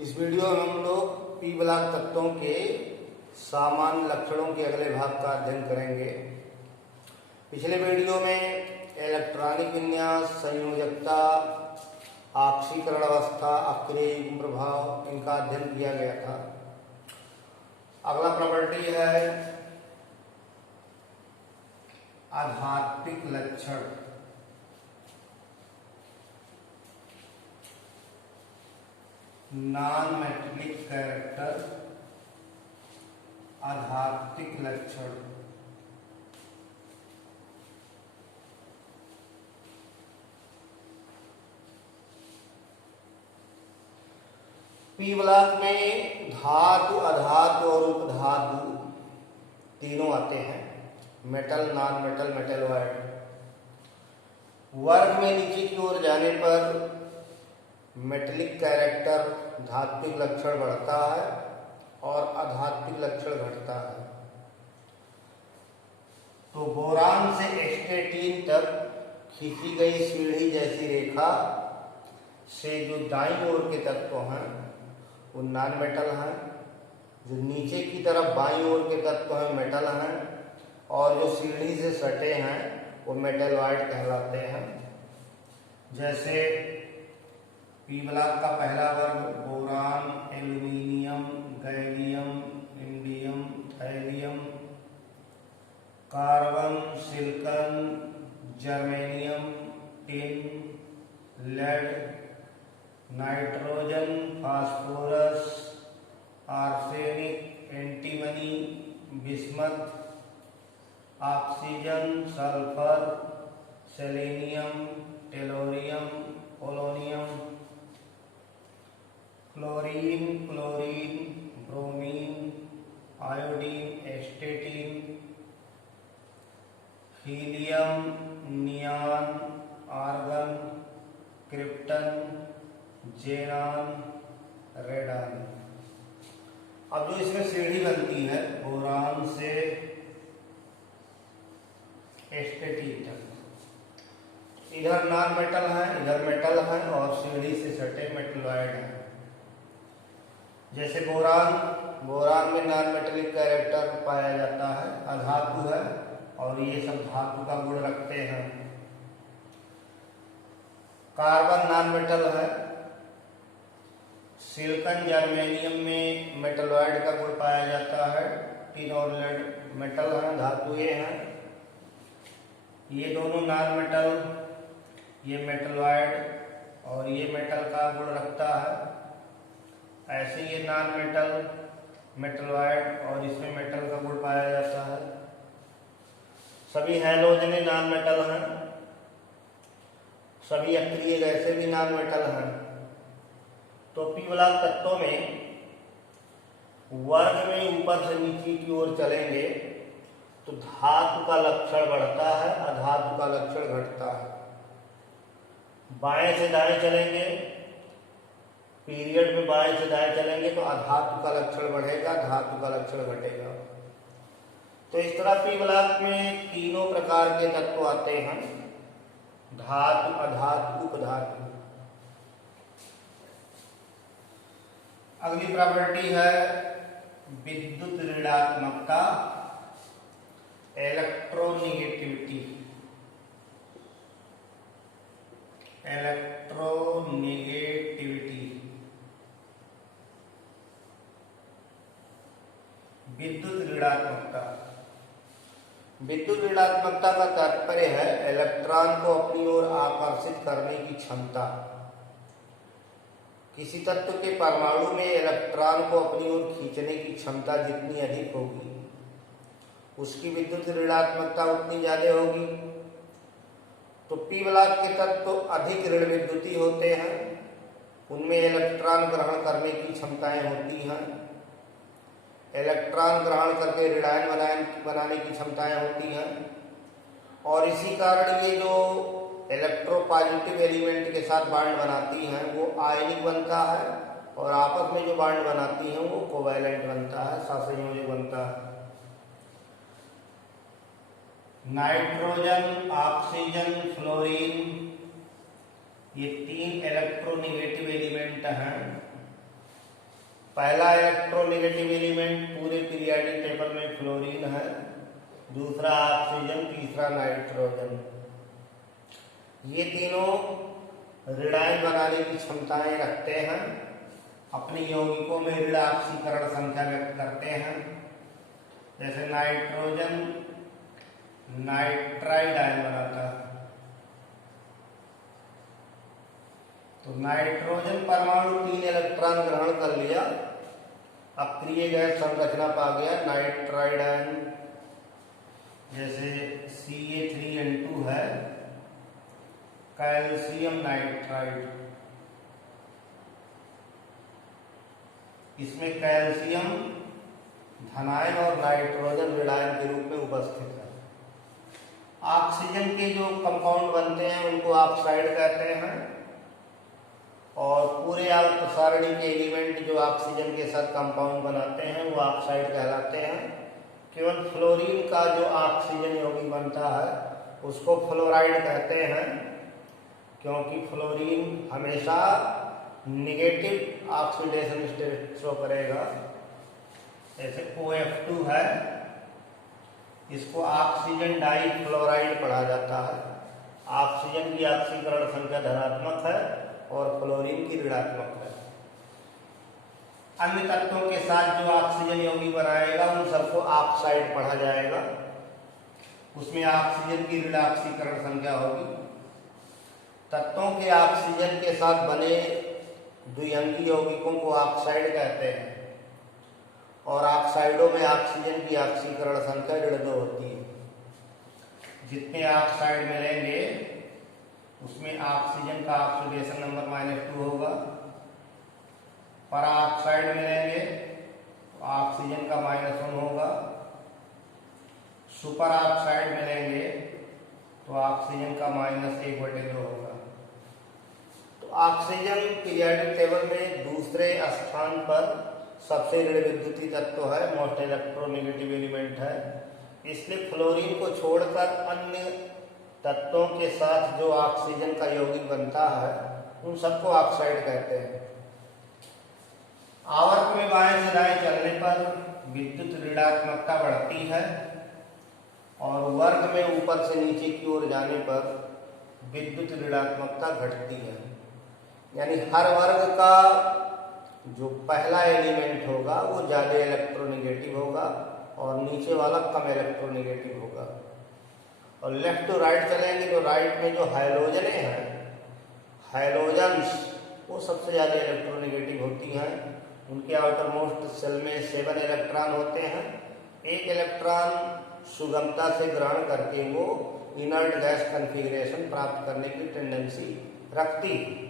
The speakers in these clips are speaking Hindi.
इस वीडियो में हम लोग पी ब्लॉक तत्वों के सामान्य लक्षणों के अगले भाग का अध्ययन करेंगे। पिछले वीडियो में इलेक्ट्रॉनिक विन्यास, संयोजकता, ऑक्सीकरण अवस्था, अक्रिय युग्म प्रभाव इनका अध्ययन किया गया था। अगला प्रॉपर्टी है आध्यात्मिक लक्षण। नॉन मेटेलिक कैरेक्टर, आध्यात्मिक लक्षण। पी ब्लॉक में धातु, अधातु और उपधातु तीनों आते हैं। Metal, non metal, metalloid. वर्ग में नीचे की ओर जाने पर मेटेलिक कैरेक्टर धात्विक लक्षण बढ़ता है और आध्यात्मिक लक्षण घटता है। तो बोरान से एस्टेटीन तक खींची गई सीढ़ी जैसी रेखा से जो दाईं ओर के तत्व हैं वो नॉन मेटल हैं, जो नीचे की तरफ बाईं ओर के तत्व हैं मेटल हैं, और जो सीढ़ी से सटे हैं वो मेटलॉइड कहलाते हैं। जैसे पी ब्लॉक का पहला वर्ग boron, aluminium, gallium, indium, thallium, carbon, silicon, germanium, tin, lead, nitrogen, phosphorus, arsenic, antimony, bismuth, oxygen, sulphur, selenium, tellurium, polonium, chlorine, bromine, iodine, astatine, helium, neon, argon, krypton, xenon, radon. अब जो इसमें सीढ़ी बनती है बोरान से एस्टेटीन तक, इधर नॉन मेटल है, इधर मेटल है और सीढ़ी से सटे मेटलॉइड है। जैसे बोरान में नॉन मेटेलिक कैरेक्टर पाया जाता है, अधातु है और ये सब धातु का गुण रखते हैं। कार्बन नॉन मेटल है, सिलिकॉन, जर्मेनियम में मेटलॉइड का गुण पाया जाता है, टिन और लेड मेटल है, धातुएं हैं। ये दोनों नॉन मेटल, ये मेटलॉइड और ये मेटल का गुण रखता है। ऐसे ये नॉन मेटल, मेटलॉइड और इसमें मेटल का गुण पाया जाता है। सभी हैलोजन नॉन मेटल हैं, सभी अक्रिय गैसें भी नॉन मेटल हैं। तो पी ब्लॉक तत्वों में वर्ग में ऊपर से नीचे की ओर चलेंगे तो धातु का लक्षण बढ़ता है, अधातु का लक्षण घटता है। बाएं से दाएं चलेंगे, पीरियड में बाएं से दाएं चलेंगे तो अधातु का लक्षण बढ़ेगा, धातु का लक्षण घटेगा। तो इस तरह पी ब्लॉक में तीनों प्रकार के तत्व आते हैं, धातु, अधातु, उपधातु। अगली प्रॉपर्टी है विद्युत ऋणात्मकता, इलेक्ट्रोनेगेटिविटी। विद्युत ऋणात्मकता। विद्युत ऋणात्मकता का तात्पर्य है इलेक्ट्रॉन को अपनी ओर आकर्षित करने की क्षमता। किसी तत्व के परमाणु में इलेक्ट्रॉन को अपनी ओर खींचने की क्षमता जितनी अधिक होगी उसकी विद्युत ऋणात्मकता उतनी ज्यादा होगी। तो पी ब्लॉक के तत्व अधिक ऋण विद्युती होते हैं, उनमें इलेक्ट्रॉन ग्रहण करने की क्षमताएं होती हैं, इलेक्ट्रॉन ग्रहण करके ऋणायन बनाने की क्षमताएं होती हैं, और इसी कारण ये जो इलेक्ट्रोपॉजिटिव एलिमेंट के साथ बांड बनाती हैं वो आयनिक बनता है, और आपस में जो बांड बनाती हैं वो कोवैलेंट बनता है, सहसंयोजक बनता है। नाइट्रोजन, ऑक्सीजन, फ्लोरीन ये तीन इलेक्ट्रोनेगेटिव एलिमेंट हैं पहला इलेक्ट्रोनेगेटिव एलिमेंट पूरे पीरियोडिक टेबल में फ्लोरीन है, दूसरा ऑक्सीजन, तीसरा नाइट्रोजन। ये तीनों ऋणायन बनाने की क्षमताएं रखते हैं, अपनी यौगिकों में ऋण ऑक्सीकरण संख्या व्यक्त करते हैं। जैसे नाइट्रोजन नाइट्राइड आयन बनाता है, तो नाइट्रोजन परमाणु 3 इलेक्ट्रॉन ग्रहण कर लिया, अक्रिय गैस संरचना पा गया नाइट्राइड आयन। जैसे Ca3N2 है, कैल्शियम नाइट्राइड। इसमें कैल्शियम धनायन और नाइट्रोजन ऋणायन के रूप में उपस्थित है। ऑक्सीजन के जो कंपाउंड बनते हैं उनको ऑक्साइड कहते हैं, और पूरे अल्प सारणी के एलिमेंट जो ऑक्सीजन के साथ कंपाउंड बनाते हैं वो ऑक्साइड कहलाते हैं। केवल फ्लोरीन का जो ऑक्सीजन यौगिक बनता है उसको फ्लोराइड कहते हैं, क्योंकि फ्लोरीन हमेशा निगेटिव ऑक्सीडेशन स्टेट शो करेगा। जैसे OF2 है, इसको ऑक्सीजन डाई फ्लोराइड पढ़ा जाता है। ऑक्सीजन की ऑक्सीकरण संख्या धनात्मक है और फ्लोरीन की ऋणात्मक है। अन्य तत्वों के साथ जो ऑक्सीजन यौगिक बनाएगा उन सबको ऑक्साइड पढ़ा जाएगा, उसमें ऑक्सीजन की ऋण ऑक्सीकरण संख्या होगी। तत्वों के ऑक्सीजन के साथ बने द्विअंगी यौगिकों को ऑक्साइड कहते हैं, और ऑक्साइडों में ऑक्सीजन की ऑक्सीकरण संख्या ऋण 2 होती है। जितने ऑक्साइड मिलेंगे उसमें ऑक्सीजन का ऑक्सीडेशन नंबर -2 होगा। पराऑक्साइड मिलेंगे तो ऑक्सीजन का -1 होगा। सुपर ऑक्साइड मिलेंगे तो ऑक्सीजन का -1/2 होगा। तो ऑक्सीजन पीरियोडिक टेबल में दूसरे स्थान पर सबसे ऋण विद्युतीय तत्व है, मोस्ट इलेक्ट्रोनेगेटिव एलिमेंट है। इसलिए फ्लोरीन को छोड़कर अन्य तत्वों के साथ जो ऑक्सीजन का यौगिक बनता है उन सबको ऑक्साइड कहते हैं। आवर्त में बाएं से दाएं चलने पर विद्युत ऋणात्मकता बढ़ती है, और वर्ग में ऊपर से नीचे की ओर जाने पर विद्युत ऋणात्मकता घटती है। यानी हर वर्ग का जो पहला एलिमेंट होगा वो ज्यादा इलेक्ट्रोनेगेटिव होगा और नीचे वाला कम इलेक्ट्रोनेगेटिव होगा। और लेफ्ट टू राइट चलेंगे तो राइट में जो हाइड्रोजने हैं, हाइड्रोजन्स, वो सबसे ज्यादा इलेक्ट्रोनेगेटिव होती हैं। उनके आउटर मोस्ट सेल में 7 इलेक्ट्रॉन होते हैं। एक इलेक्ट्रॉन सुगमता से ग्रहण करके वो इनर्ट गैस कॉन्फ़िगरेशन प्राप्त करने की टेंडेंसी रखती है।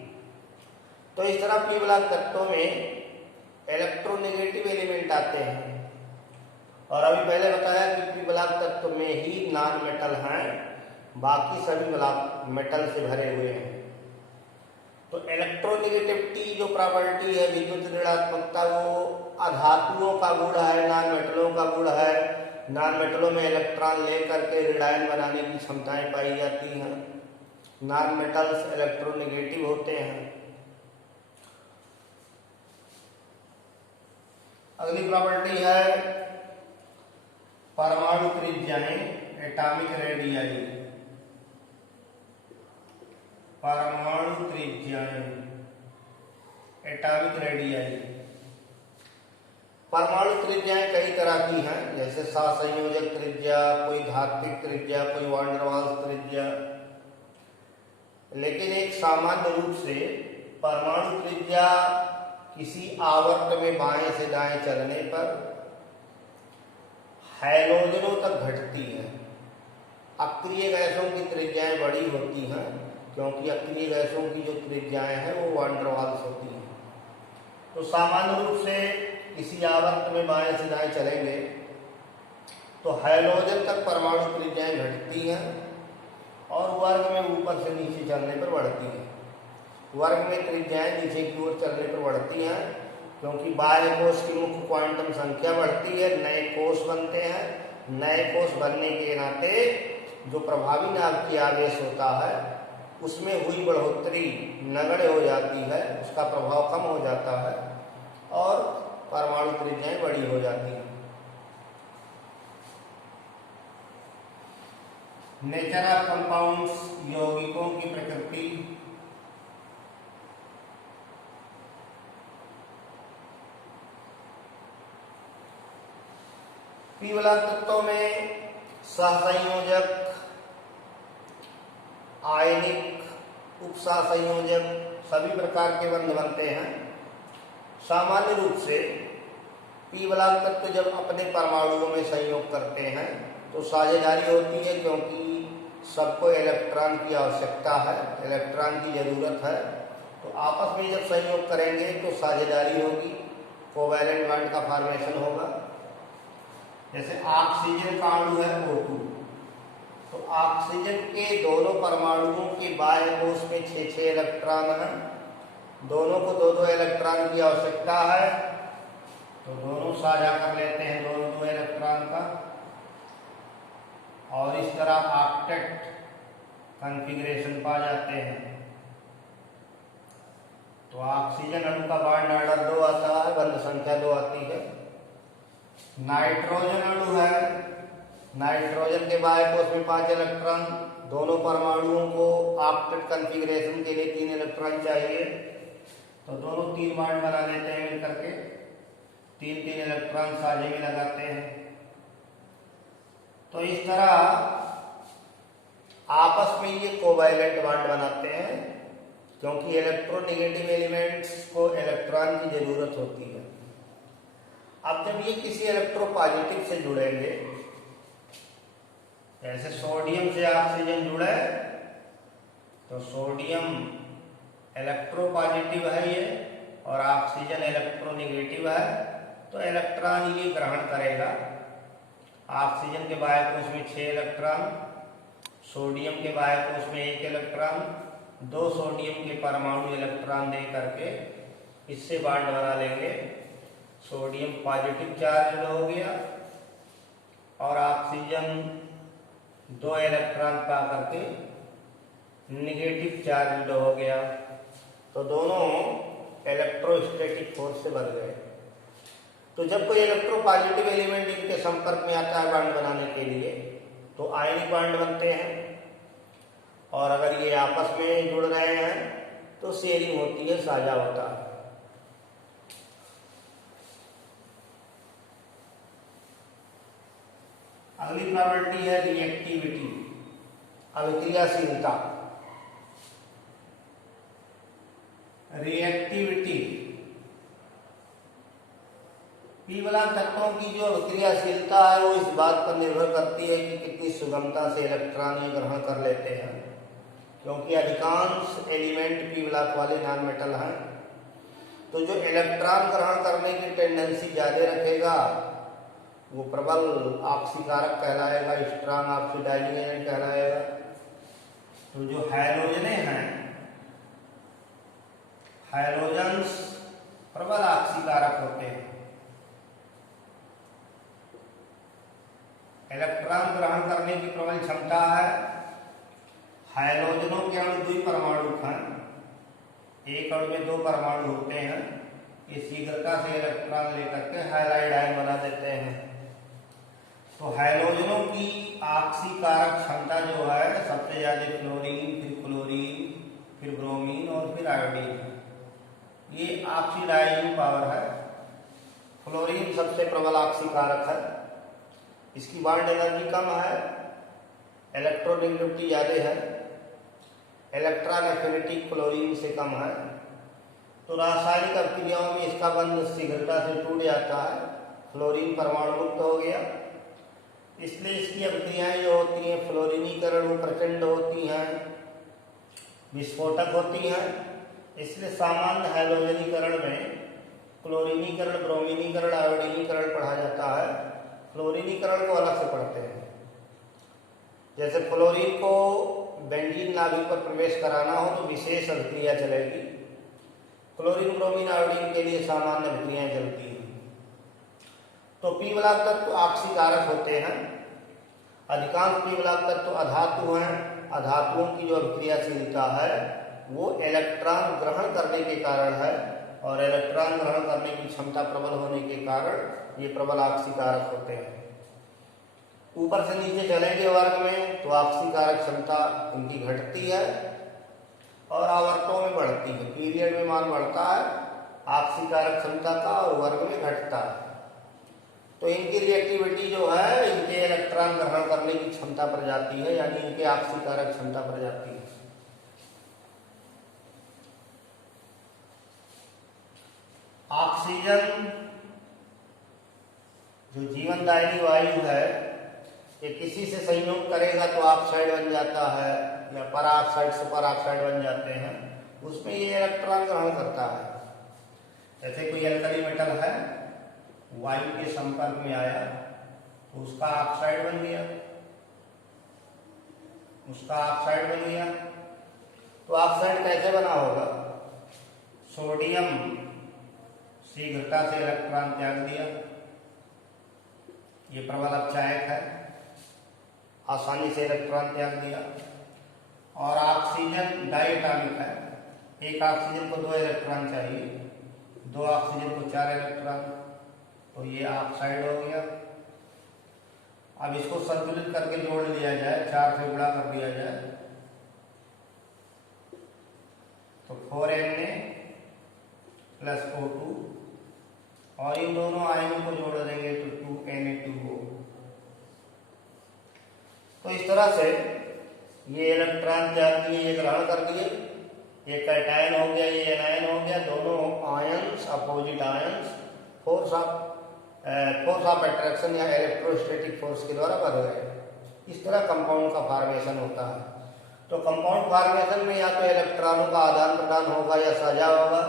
तो इस तरह पी ब्लॉक तत्वों में इलेक्ट्रोनेगेटिव एलिमेंट आते हैं, और अभी पहले बताया कि पी ब्लॉक तत्व में ही नॉन मेटल हैं, बाकी सभी ब्लॉक मेटल से भरे हुए हैं। तो इलेक्ट्रोनेगेटिविटी जो प्रॉपर्टी है, विद्युत ऋणात्मकता, वो अधातुओं का गुण है, नॉन मेटलों का गुण है। नॉन मेटलों में इलेक्ट्रॉन लेकर के ऋणायन बनाने की क्षमताएं पाई जाती हैं। नॉन मेटल्स इलेक्ट्रोनेगेटिव होते हैं। अगली प्रॉपर्टी है परमाणु त्रिज्याएं, एटॉमिक रेडियाई। परमाणु त्रिज्याएं, एटॉमिक रेडियाई। परमाणु त्रिज्याएं कई तरह की हैं, जैसे सहसंयोजक त्रिज्या, कोई धात्विक त्रिज्या, कोई वान डेर वाल्स त्रिज्या। लेकिन एक सामान्य रूप से परमाणु त्रिज्या किसी आवर्त में बाएं से दाएं चलने पर हैलोजनों तक घटती है। अक्रिय गैसों की त्रिज्याएं बड़ी होती हैं, क्योंकि अक्रिय गैसों की जो त्रिज्याएं हैं वो वान डेर वाल्स होती हैं। तो सामान्य रूप से किसी आवर्त में बाएं से दाएं चलेंगे तो हैलोजन तक परमाणु त्रिज्याएं घटती हैं, और वर्ग में ऊपर से नीचे चलने पर बढ़ती है। वर्ग में त्रिज्याएं नीचे की ओर चलने पर बढ़ती हैं, क्योंकि बाह्य कोश की मुख्य क्वांटम संख्या बढ़ती है, नए कोश बनते हैं। नए कोश बनने के नाते जो प्रभावी नाभ की आवेश होता है उसमें हुई बढ़ोतरी नगण्य हो जाती है, उसका प्रभाव कम हो जाता है, और परमाणु त्रिज्याएं बड़ी हो जाती हैं। नेचर ऑफ कंपाउंड्स, यौगिकों की प्रकृति। पी वाला तत्वों में सहसंयोजक, आयनिक, उपसहसंयोजक सभी प्रकार के बंध बनते हैं। सामान्य रूप से पी वाला तत्व जब अपने परमाणुओं में संयोग करते हैं तो साझेदारी होती है, क्योंकि सबको इलेक्ट्रॉन की आवश्यकता है, इलेक्ट्रॉन की जरूरत है। तो आपस में जब संयोग करेंगे तो साझेदारी होगी, कोवैलेंट बॉन्ड का फॉर्मेशन होगा। जैसे ऑक्सीजन का अणु है O2, तो ऑक्सीजन के दोनों परमाणुओं के बाह्य कोश में 6-6 इलेक्ट्रॉन हैं। दोनों को 2-2 इलेक्ट्रॉन की आवश्यकता है, तो दोनों साझा कर लेते हैं 2-2 इलेक्ट्रॉन का, और इस तरह ऑक्टेट कॉन्फ़िगरेशन पा जाते हैं। तो ऑक्सीजन अणु का बॉन्ड ऑर्डर 2 आता है, बंध संख्या 2 आती है। नाइट्रोजन अणु है, नाइट्रोजन के बाह्य कोश में 5 इलेक्ट्रॉन, दोनों परमाणुओं को ऑक्टेट कॉन्फ़िगरेशन के लिए 3 इलेक्ट्रॉन चाहिए, तो दोनों 3 बॉन्ड बना लेते हैं मिलकर के, 3-3 इलेक्ट्रॉन साझे में लगाते हैं। तो इस तरह आपस में ये कोवैलेंट बॉन्ड बनाते हैं, क्योंकि इलेक्ट्रोनेगेटिव एलिमेंट्स को इलेक्ट्रॉन की जरूरत होती है। अब जब ये किसी इलेक्ट्रोपॉजिटिव से जुड़ेंगे, जैसे सोडियम से ऑक्सीजन जुड़े, तो सोडियम इलेक्ट्रोपॉजिटिव है ये, और ऑक्सीजन इलेक्ट्रोनेगेटिव है, तो इलेक्ट्रॉन ये ग्रहण करेगा। ऑक्सीजन के बाह्य कोश में 6 इलेक्ट्रॉन, सोडियम के बाह्य कोश में 1 इलेक्ट्रॉन, 2 सोडियम के परमाणु इलेक्ट्रॉन दे करके इससे बॉन्ड बना लेंगे। सोडियम पॉजिटिव चार्ज हो गया और ऑक्सीजन 2 इलेक्ट्रॉन पा करके नेगेटिव चार्ज हो गया, तो दोनों इलेक्ट्रोस्टैटिक फोर्स से बन गए। तो जब कोई इलेक्ट्रोपॉजिटिव एलिमेंट इनके संपर्क में आता है बॉन्ड बनाने के लिए, तो आयनिक बॉन्ड बनते हैं, और अगर ये आपस में जुड़ रहे हैं तो शेयरिंग होती है, साझा होता है। अगली प्रॉपर्टी है रिएक्टिविटी, अभिक्रियाशीलता। रिएक्टिविटी पी वाला तत्वों की जो अभिक्रियाशीलता है वो इस बात पर निर्भर करती है कि कितनी सुगमता से इलेक्ट्रॉन ये ग्रहण कर लेते हैं, क्योंकि अधिकांश एलिमेंट पी ब्लॉक वाले नॉन मेटल हैं। तो जो इलेक्ट्रॉन ग्रहण करने की टेंडेंसी ज्यादा रखेगा वो प्रबल ऑक्सीकारक कहलाएगा, स्ट्रांग ऑक्सीडाइजिंग एजेंट कहलाएगा। तो जो हैलोजने हैं, हैलोजन्स प्रबल ऑक्सीकारक होते हैं। इलेक्ट्रॉन ग्रहण करने की प्रबल क्षमता है। हैलोजनों के अणु द्विपरमाणु हैं, एक अणु में 2 परमाणु होते हैं, ये शीघ्रता से इलेक्ट्रॉन लेकर के हैलाइड आयन बना देते हैं। तो हैलोजनों की ऑक्सीकारक क्षमता जो है सबसे ज्यादा फ्लोरीन, फिर क्लोरीन, फिर ब्रोमीन और फिर आयोडीन, ये ऑक्सीडाइजिंग पावर है। फ्लोरीन सबसे प्रबल ऑक्सीकारक है, इसकी बॉन्ड एनर्जी कम है, इलेक्ट्रोनेगेटिविटी ज्यादा है, इलेक्ट्रॉन एफिनिटी क्लोरीन से कम है। तो रासायनिक अभिक्रियाओं में इसका बंध शीघ्रता से टूट जाता है, फ्लोरीन परमाणु मुक्त हो गया। इसलिए इसकी अभिक्रियाएं जो होती हैं फ्लोरीनीकरण वो प्रचंड होती हैं, विस्फोटक होती हैं। इसलिए सामान्य हैलोजनीकरण में क्लोरीनीकरण, ब्रोमीनीकरण, आयोडीनीकरण पढ़ा जाता है, फ्लोरीनीकरण को अलग से पढ़ते हैं। जैसे फ्लोरीन को बेंजीन नाभिक पर प्रवेश कराना हो तो विशेष अभिक्रिया चलेगी, क्लोरीन, ब्रोमीन, आयोडीन के लिए सामान्य अभिक्रियाएं चलती हैं। तो पी ब्लॉक तत्व ऑक्सीकारक होते हैं। अधिकांश पी ब्लॉक तत्व अधातु हैं। अधातुओं की जो अभिक्रियाशीलता है वो इलेक्ट्रॉन ग्रहण करने के कारण है, और इलेक्ट्रॉन ग्रहण करने की क्षमता प्रबल होने के कारण ये प्रबल आक्सीकारक होते हैं। ऊपर से नीचे चलेंगे वर्ग में तो आक्सीकारक क्षमता इनकी घटती है और आवर्तों में बढ़ती है। पीरियड में मान बढ़ता है आक्सीकारक क्षमता का और वर्ग में घटता है। तो इनकी रिएक्टिविटी जो है इनके इलेक्ट्रॉन ग्रहण करने की क्षमता पर जाती है, यानी इनके आक्सीकारक क्षमता पर जाती है। ऑक्सीजन जो जीवनदायिनी वायु है ये किसी से संयोग करेगा तो ऑक्साइड बन जाता है या पराऑक्साइड सुपर ऑक्साइड बन जाते हैं, उसमें ये इलेक्ट्रॉन ग्रहण करता है। जैसे कोई एल्कली मेटल है वायु के संपर्क में आया तो उसका ऑक्साइड बन गया, तो ऑक्साइड कैसे बना होगा? सोडियम शीघ्रता से इलेक्ट्रॉन त्याग दिया, ये प्रबल अपचायक है, आसानी से इलेक्ट्रॉन त्याग दिया। और ऑक्सीजन डायटॉनिक है, एक ऑक्सीजन को 2 इलेक्ट्रॉन चाहिए, 2 ऑक्सीजन को 4 इलेक्ट्रॉन, तो ये ऑक्साइड हो गया। अब इसको संतुलित करके जोड़ लिया जाए, 4 से गुणा कर दिया जाए तो 4Na प्लस O2 और इन दोनों आयनों को जोड़ देंगे तो 2Na2O। तो इस तरह से ये इलेक्ट्रॉन त्याग दिए, ये ग्रहण कर दिए, ये कैटायन हो गया, ये एनायन हो गया, दोनों ions opposite ions force of attraction या इलेक्ट्रोस्टैटिक फोर्स के द्वारा बन गए। इस तरह कंपाउंड का फॉर्मेशन होता है। तो कंपाउंड फॉर्मेशन में या तो इलेक्ट्रॉनों का आदान प्रदान होगा या साझा होगा,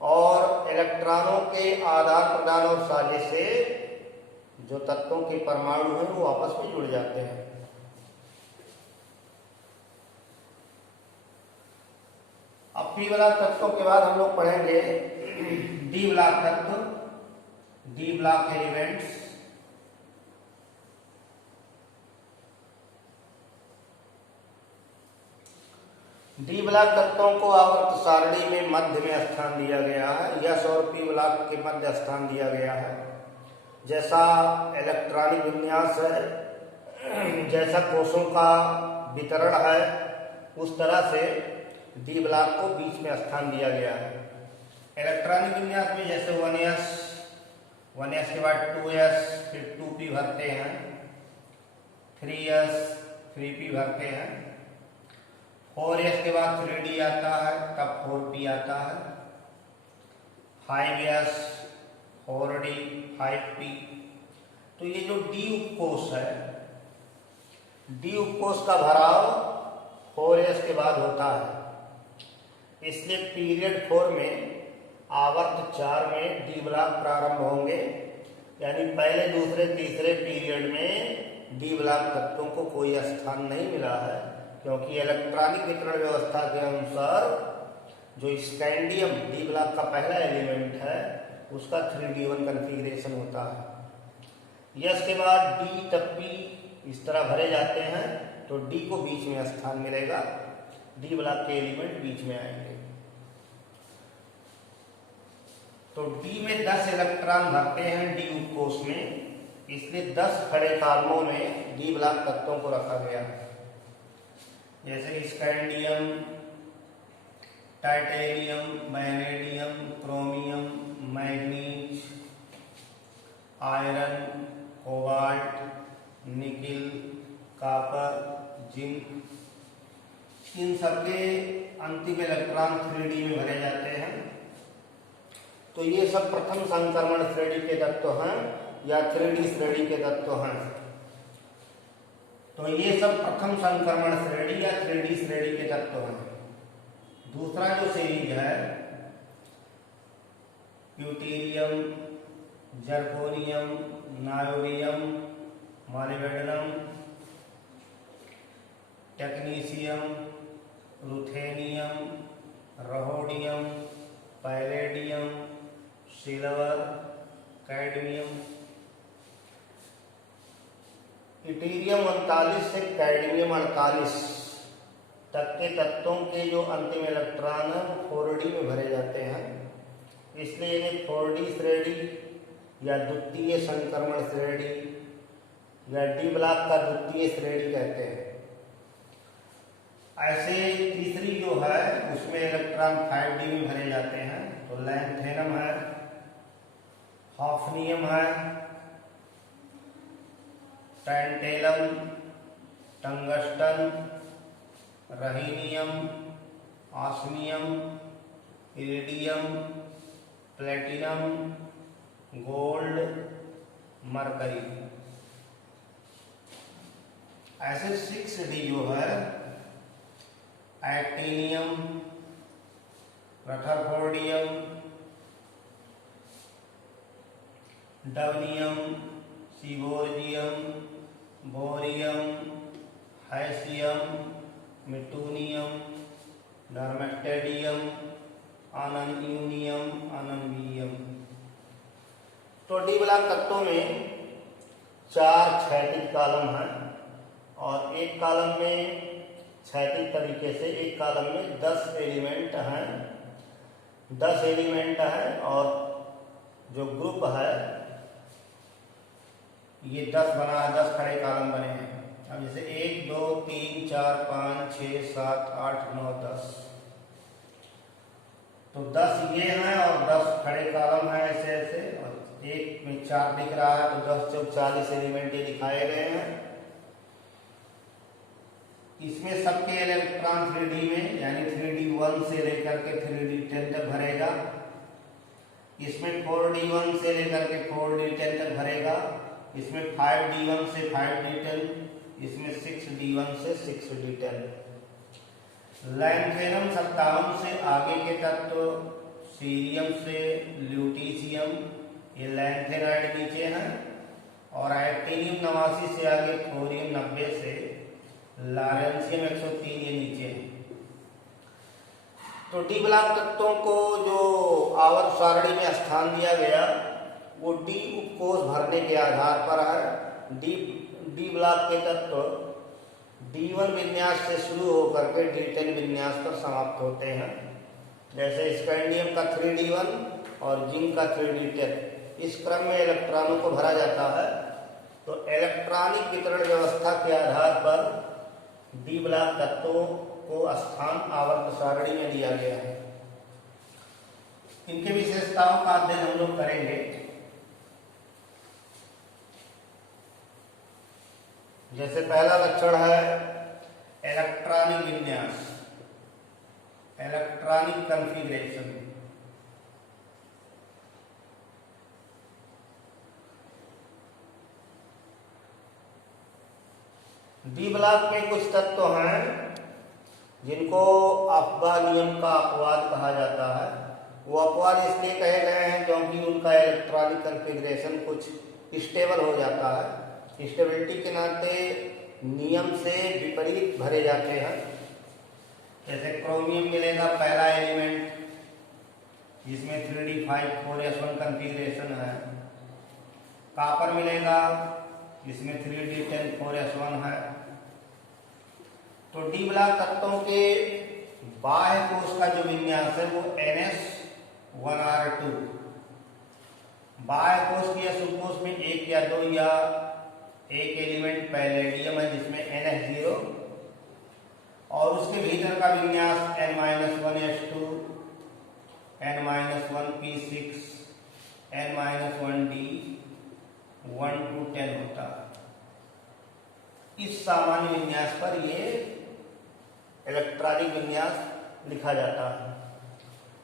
और इलेक्ट्रॉनों के आदान प्रदान और साझे से जो तत्वों के परमाणु हैं वो आपस में जुड़ जाते हैं। अब पी ब्लॉक तत्वों के बाद हम लोग पढ़ेंगे डी ब्लॉक तत्व, D block elements. D block तत्वों को आवर्त सारणी में मध्य में स्थान दिया गया है। यस और पी ब्लॉक के मध्य स्थान दिया गया है। जैसा इलेक्ट्रॉनिक विन्यास है, जैसा कोषों का वितरण है, उस तरह से डी ब्लॉक को बीच में स्थान दिया गया है। इलेक्ट्रॉनिक विन्यास में जैसे 1s के बाद 2s, फिर 2p भरते हैं, 3s, 3p भरते हैं, 4s के बाद 3d आता है, तब 4p आता है, 5s, 4d, 5p। तो ये जो डी उपकोष है, डी उपकोष का भराव 4s के बाद होता है, इसलिए पीरियड 4 में आवर्त 4 में डी ब्लॉक प्रारंभ होंगे। यानी पहले दूसरे तीसरे पीरियड में डी ब्लॉक तत्वों को कोई स्थान नहीं मिला है, क्योंकि इलेक्ट्रॉनिक वितरण व्यवस्था के अनुसार जो स्कैंडियम डी ब्लॉक का पहला एलिमेंट है उसका 3d1 कन्फिग्रेशन होता है। यस के बाद डी तब पी इस तरह भरे जाते हैं तो डी को बीच में स्थान मिलेगा, डी ब्लॉक के एलिमेंट बीच में आएंगे। तो डी में 10 इलेक्ट्रॉन भरते हैं डी उपकोष में, इसलिए 10 खड़े कॉलमों में डी ब्लॉक तत्वों को रखा गया है। जैसे scandium, titanium, vanadium, chromium, manganese, iron, cobalt, nickel, copper, zinc, इन सबके अंतिम इलेक्ट्रॉन 3d में भरे जाते हैं। तो ये सब प्रथम संक्रमण श्रेणी के तत्व हैं या 3d श्रेणी के तत्व हैं। तो ये सब प्रथम संक्रमण श्रेणी या 3d श्रेणी के तत्व हैं। दूसरा जो सीरीज है deuterium, zirconium, niobium, molybdenum, technetium, ruthenium, rhodium, palladium, silver, cadmium. Yttrium 39 से कैडमियम 48 तक के तत्वों के जो अंतिम इलेक्ट्रॉन है वो 4D में भरे जाते हैं, इसलिए इन्हें 4D श्रेणी या द्वितीय संक्रमण श्रेणी या डी ब्लॉक का द्वितीय श्रेणी कहते हैं। ऐसे तीसरी जो है उसमें इलेक्ट्रॉन 5D में भरे जाते हैं, तो लैंथेनम है, हॉफनियम है, tantalum, tungsten, rhenium, osmium, iridium, platinum, gold, mercury. ऐसे 6D जो है एक्टिनियम, रथरफोर्डियम, डवनियम, सीबोर्जियम, बोरियम, हैसियम, मिटूनियम, डर्मेस्टेडियम, अनन्यूनियम, अनन्वियम। तो डी ब्लॉक तत्वों में 4 क्षैतिज कॉलम हैं और एक कॉलम में क्षैतिज तरीके से एक कॉलम में 10 एलिमेंट हैं, 10 एलिमेंट हैं और जो ग्रुप है ये 10 बना, 10 खड़े कॉलम बने हैं। अब जैसे 1 2 3 4 5 6 7 8 9 10, तो 10 ये हैं और 10 खड़े कॉलम हैं ऐसे ऐसे, और एक में 4 दिख रहा है तो 10 चौक 40 एलिमेंट ये दिखाए गए हैं। इसमें सबके इलेक्ट्रॉन 3D में यानी 3D1 से लेकर के 3D10 तक भरेगा, इसमें 4D1 से लेकर के 4D10 तक भरेगा, इसमें 5D1 से 5D10, इसमें 6D1 से 6D10। लैंथेनम 57 से आगे के तत्व सीरियम से ल्यूटीशियम, ये लैंथेनाइड नीचे हैं, और एक्टिनियम 89 से आगे थोरियम 90 से लॉरेंशियम 103 ये नीचे है। तो डी ब्लॉक तत्वों को जो आवर्त सारणी में स्थान दिया गया वो डी उपकोष भरने के आधार पर है। डी ब्लॉक के तत्व D1 विन्यास से शुरू होकर के D10 विन्यास पर समाप्त होते हैं। जैसे स्कैंडियम का 3D1 और जिंक का 3D10, इस क्रम में इलेक्ट्रॉनों को भरा जाता है। तो इलेक्ट्रॉनिक वितरण व्यवस्था के आधार पर डी ब्लॉक तत्वों को स्थान आवर्त सारणी में दिया गया है। इनके विशेषताओं का अध्ययन हम लोग करेंगे। जैसे पहला लक्षण है इलेक्ट्रॉनिक विन्यास, इलेक्ट्रॉनिक कॉन्फ़िगरेशन। डी ब्लॉक में कुछ तत्व हैं जिनको अफबा नियम का अपवाद कहा जाता है। वो अपवाद इसलिए कहे गए हैं क्योंकि उनका इलेक्ट्रॉनिक कॉन्फ़िगरेशन कुछ स्टेबल हो जाता है। स्टेबिलिटी के नाते नियम से विपरीत भरे जाते हैं। जैसे क्रोमियम मिलेगा पहला एलिमेंट जिसमें 3D5 4s1 कॉन्फ़िगरेशन है। कॉपर मिलेगा जिसमें 3D10 4s1 है। तो डी ब्लॉक तत्वों के बाह्य कोश का जो विन्यास है वो NS1R2। बाह्य कोश की शुभकोश में 1 या 2 या एक एलिमेंट पैलेडियम है जिसमें NH0, और उसके भीतर का विन्यास N-1s2, N-1p6, N-1d 1 to 10 होता है। इस सामान्य विन्यास पर ये इलेक्ट्रॉनिक विन्यास लिखा जाता है।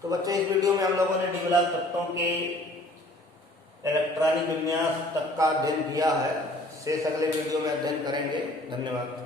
तो बच्चों, इस वीडियो में हम लोगों ने डी ब्लॉक तत्वों के इलेक्ट्रॉनिक विन्यास तक का अध्ययन किया है। शेष अगले वीडियो में अध्ययन करेंगे। धन्यवाद।